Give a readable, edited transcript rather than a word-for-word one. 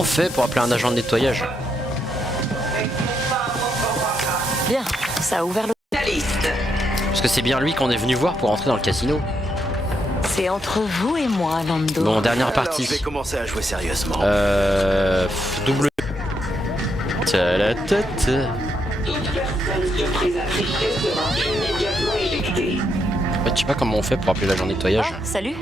On fait pour appeler un agent de nettoyage. Bien, ça a ouvert le... Parce que c'est bien lui qu'on est venu voir pour entrer dans le casino. C'est entre vous et moi, Lando. Bon, dernière Alors, partie. je vais commencer à jouer sérieusement. Double. Ta-la-ta-ta. En fait, je sais pas comment on fait pour appeler l'agent de nettoyage. Ah, salut.